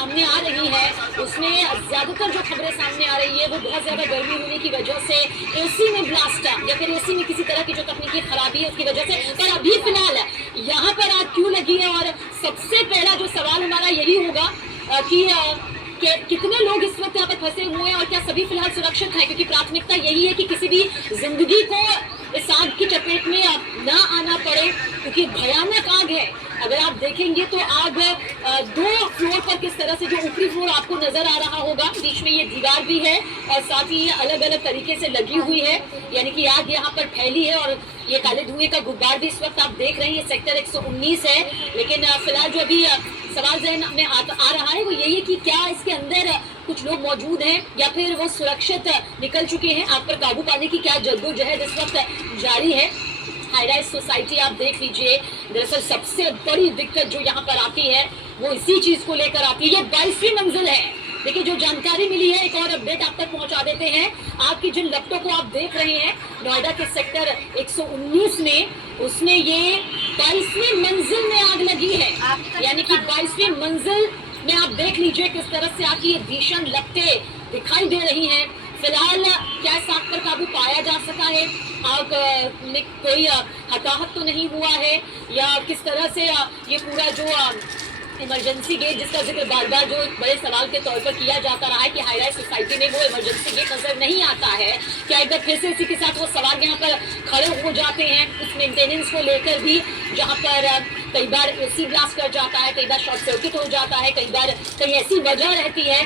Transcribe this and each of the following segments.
सामने आ रही है उसमें ज्यादातर जो खबरें सामने आ रही है वो बहुत ज्यादा गर्मी होने की वजह से एसी में ब्लास्ट या फिर एसी में किसी तरह की जो तकनीकी खराबी है उसकी वजह से। पर अभी फिलहाल यहाँ पर आग क्यों लगी है, और सबसे पहला जो सवाल हमारा यही होगा कि कितने लोग इस वक्त यहाँ पर फंसे हुए हैं और क्या सभी फिलहाल सुरक्षित हैं, क्योंकि प्राथमिकता यही है कि किसी भी जिंदगी को इस आग की चपेट में ना आना पड़े, क्योंकि भयानक आग है। अगर आप देखेंगे तो आग 2 फ्लोर पर किस तरह से, जो ऊपरी फ्लोर आपको नजर आ रहा होगा, बीच में ये दीवार भी है और साथ ही ये अलग अलग तरीके से लगी हुई है, यानी कि आग यहाँ पर फैली है। और ये काले धुएं का गुब्बार भी इस वक्त आप देख रहे हैं, ये सेक्टर 119 है। लेकिन फिलहाल जो अभी सवाल जहन में आ रहा है वो यही है कि क्या इसके अंदर कुछ लोग मौजूद हैं या फिर वो सुरक्षित निकल चुके हैं। आग पर काबू पाने की क्या जद्दोजहद इस वक्त जारी है। हाई राइज सोसाइटी आप देख लीजिए, दरअसल सबसे बड़ी दिक्कत जो यहाँ पर आती है वो इसी चीज को लेकर आती है। ये 22वीं मंजिल है। देखिए जो जानकारी मिली है, एक और अपडेट आप तक पहुंचा देते हैं। आपकी जिन लपटों को आप देख रहे हैं नोएडा के सेक्टर 119 में, उसमें ये 22वीं मंजिल में आग लगी है, यानी कि 22वीं मंजिल में आप देख लीजिए किस तरह से आग की भीषण लपटें दिखाई दे रही हैं। फिलहाल क्या इस आग पर काबू पाया जा सका है, आग में कोई हताहत तो नहीं हुआ है, या किस तरह से ये पूरा जो इमरजेंसी गेट जिसका जिक्र बार बार जो बड़े सवाल के तौर पर किया जाता रहा है कि हाई राइज सोसाइटी में वो इमरजेंसी गेट नजर नहीं आता है, क्या एक बार फिर से इसी के साथ वो सवाल यहाँ पर खड़े हो जाते हैं उस मेंटेनेंस को लेकर भी, जहाँ पर कई बार एसी ब्लास्ट कर जाता है, कई बार शॉर्ट सर्किट हो जाता है, कई बार कहीं ऐसी वजह रहती है।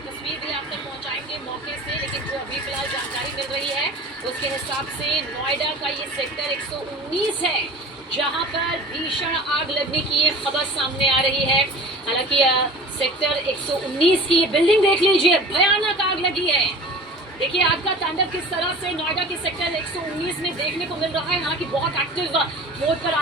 तस्वीर भी आप तक पहुंचाएंगे मौके से, लेकिन जो अभी फिलहाल जानकारी मिल रही है उसके हिसाब से नोएडा का ये सेक्टर 119 है जहां पर भीषण आग लगने की ये खबर सामने आ रही है। हालांकि सेक्टर 119 की बिल्डिंग देख लीजिए, भयानक आग लगी है। देखिए आग का तांडव किस तरह से नोएडा के सेक्टर 119 में देखने को मिल रहा है, हालांकि बहुत एक्टिव मोड पर